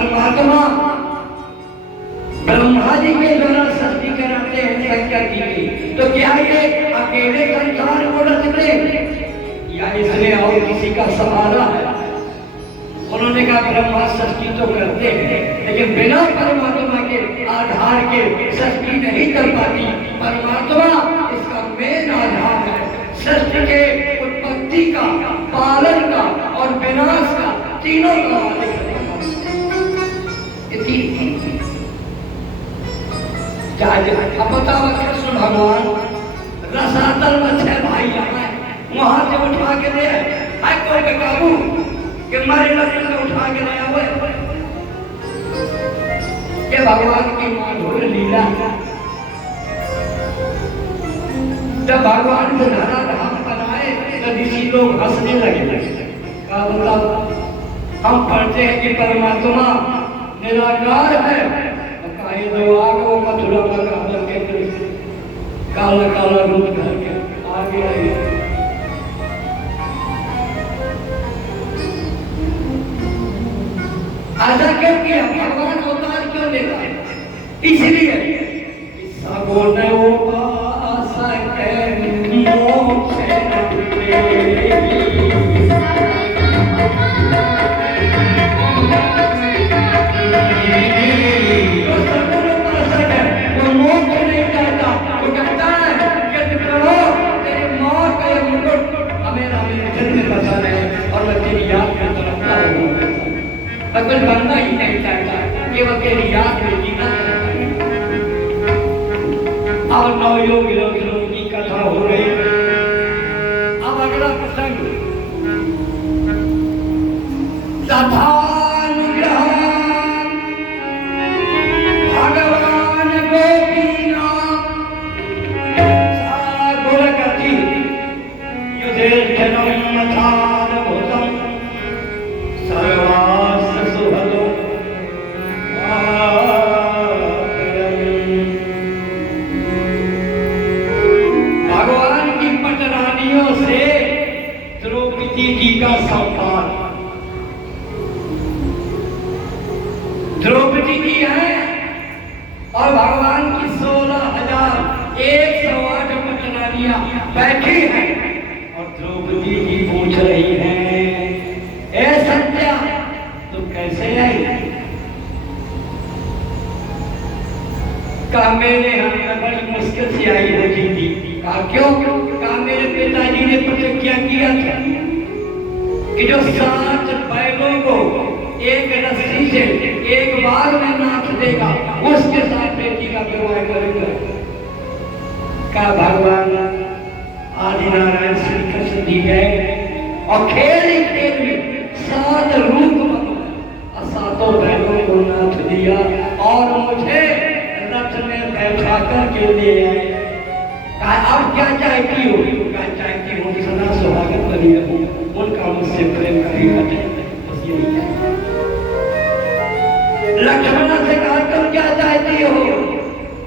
परमात्मा ब्रह्मा जी के द्वारा सृष्टि कराते हैं शंकर जी की, तो क्या ये अकेले संसार को रचते या इसमें और किसी का सहारा है? उन्होंने कहा ब्रह्मा सृष्टि तो करते हैं लेकिन बिना परमात्मा के आधार के सृष्टि नहीं कर पाती। परमात्मा इसका मेन आधार है। सृष्टि के उत्पत्ति का, पालन का और विनाश का, तीनों का अब बताओ कृष्ण भगवान रसातल में 6 भाई आए, वहां से उठा के ले आए कोई के काबू कि मारे लगे से उठा के ले आवे। ये भगवान की माधुर लीला। जब भगवान को धरा धाम बनाए तो ऋषि लोग हंसने लगे। क्या बताओ, हम पढ़ते हैं कि परमात्मा निराकार है, तो आगे मथुरा में काला काला रूप करके आगे आई। ऐसा क्यों किया? भगवान अवतार क्यों लेगा? इसलिए कुछ बनना ही नहीं चाहता, केवल तेरी याद में जीना चाहता। अब नवयोग की कथा हो रही है। अब अगला प्रसंग भगवान गोपीनाथ गुरगति युधिष्ठिरं मथारभुतं का संपाद द्रौपदी की है और भगवान की 16,108 पटरानियां बैठी हैं और द्रौपदी जी पूछ रही हैं, ए सत्या तुम कैसे आई? कहा मेरे हाथ में बड़ी मुश्किल से आई हो जीती। कहा क्यों? कहा मेरे पिताजी ने प्रतिज्ञा किया था कि जो 7 बैलों को एक रस्सी से एक बार में नाथ देगा उसके साथ बेटी का विवाह करेगा। कहा भगवान आदिनारायण श्री कृष्ण जी गए और खेल में 7 रूप और 7 बैलों को नाथ दिया और मुझे रथ में बैठा करके ले आए। कहा अब क्या चाहती हो? क्या चाहती हूँ सदा सुहागन बनी रहूं, उनका मुझसे प्रेम कभी हटे, बस यही है। लक्ष्मण से कहा तुम क्या चाहती हो?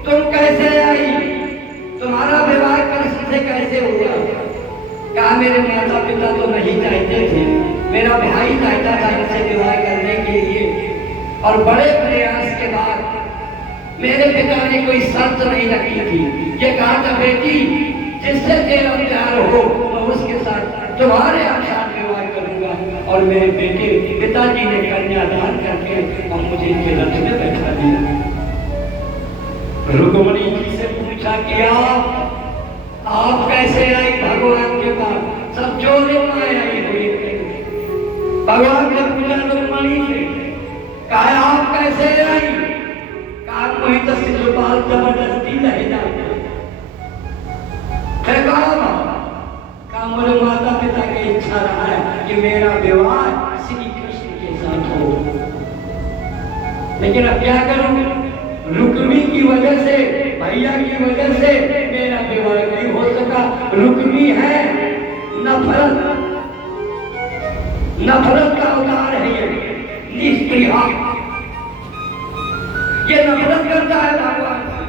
तुम कैसे आई? तुम्हारा विवाह कृष्ण से कैसे हुआ? कहा मेरे माता पिता तो नहीं चाहते थे, मेरा भाई चाहता था इनसे विवाह करने के लिए और बड़े प्रयास के बाद मेरे पिता ने कोई शर्त नहीं रखी थी। ये कहा था बेटी जिससे तेरा प्यार हो मैं उसके साथ तुम्हारे साथ विवाह करूंगा और मेरे बेटे पिताजी ने कन्यादान करके और मुझे इनके रथ में बैठा दिया। रुक्मिणी जी से पूछा कि आप कैसे आई भगवान के पास? सब चोरी माए आई हुई। भगवान ने पूछा रुक्मिणी से, कहा आप कैसे आई? कहा कोई तो शिशुपाल जबरदस्ती नहीं जाता। कहा मेरे माता पिता की इच्छा रहा है कि मेरा विवाह श्री कृष्ण के साथ हो, लेकिन अब क्या करूं? रुक्मी की वजह से, भैया की वजह से मेरा विवाह नहीं हो सका। रुक्मी है नफरत, नफरत का अवतार है ये निष्क्रिया। ये नफरत करता है भगवान से,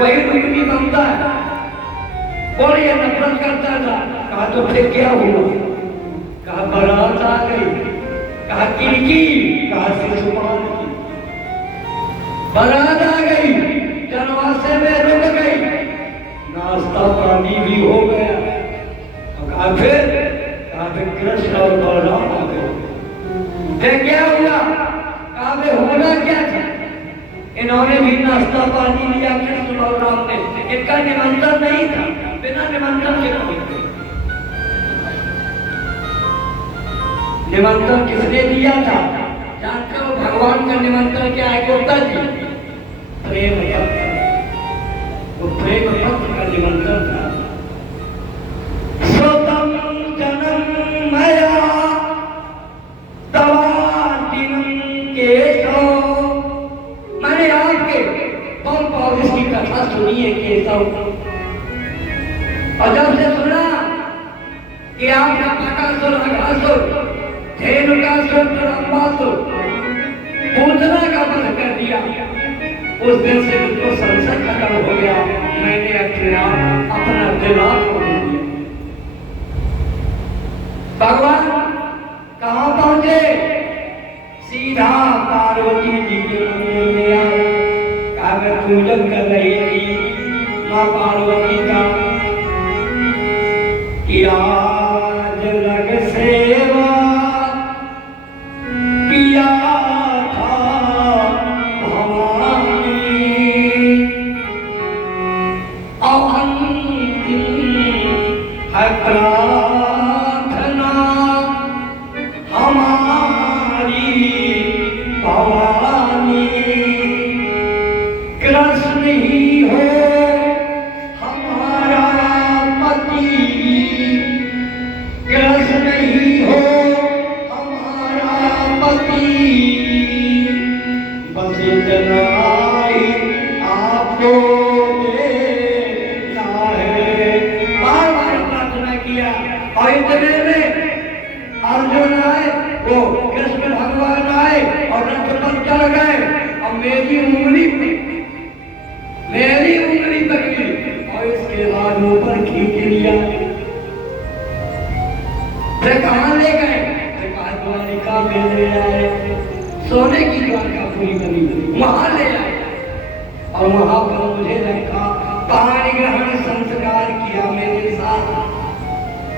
वही रुक्मी बनता है और ये नफरत करता था। कहा तो फिर क्या हुआ? कहा बारात आ गई। कहा किनकी? कहा शिशुपाल की। बारात आ गई, जनवासे में रुक गई, नाश्ता पानी भी हो गया। कहा फिर कृष्ण और बलराम आ गए। फिर क्या हुआ? कहा होना क्या था? इन्होंने भी नाश्ता पानी लिया कृष्ण बलराम ने। इनका निमंत्रण नहीं था, बिना निमंत्रण के पहुंचे। निमंत्रण किसने दिया था? जानते हो भगवान का निमंत्रण क्या है? गुप्ता जी, प्रेम पत्र। वो प्रेम पत्र का निमंत्रण था। श्रोतम जनम मया तवादिनम केशव। मैंने आपके पल पल इसकी कथा सुनी है केशव। और जब से सुना कि आपने बकासुर, अघासुर, धेनुकासुर, प्रलंबासुर, पूतना का वध कर दिया, उस दिन से मुझको संशय खत्म हो गया। मैंने अपने आप अपना दिल आपको दे दिया। भगवान कहाँ पहुंचे? सीधा पार्वती जी के मंदिर में आए। कहा मैं पूजन कर रही थी माँ पार्वती का, कि आज लग सेवा किया था भवानी, अब अंतिम है प्रार्थना हमारी भवानी। कृष्ण ही हो हमारा पति, कृष्ण ही हो हमारा पति, बस इतना ही आपको देना है। बार बार प्रार्थना किया। और इतने में अर्जुन आए, वो कृष्ण भगवान आए और रथ पर चढ़ गए। और मेरी उंगली पकड़ी और इसके बाद ऊपर खींच लिया। फिर कहाँ ले गए? द्वारिका में ले आए। सोने की द्वारिका पूरी बनी, वहां ले आए और वहां पर मुझे रखा। पानी ग्रहण संस्कार किया मेरे साथ।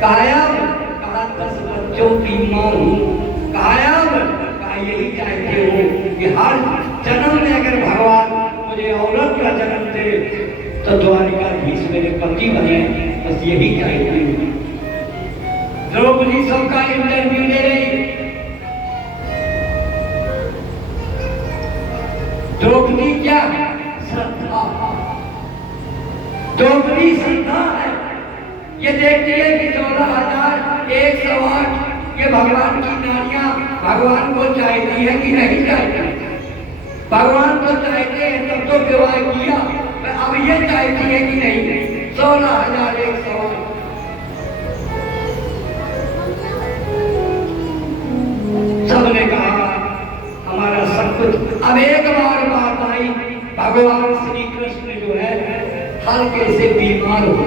कायम कहा 10 बच्चों की मां हूं। कायम कहा यही चाहते हो कि हर जन्म में अगर भगवान मुझे औरत का जन्म दे तो द्वारिकाधीश मेरे पति बने, बस यही चाहती हूँ। द्रौपदी सबका इंटरव्यू ले रही। द्रौपदी क्या है? श्रद्धा। द्रौपदी श्रद्धा है। ये देखती है कि 14,108 ये भगवान की नारियां भगवान को चाहती है कि नहीं चाहती? भगवान को चाहते हैं तब तो विवाह किया, अब ये चाहती है कि नहीं? 16,108। सबने कहा हमारा सब कुछ। अब एक बार बात आई, भगवान श्री कृष्ण जो है हल्के से बीमार हो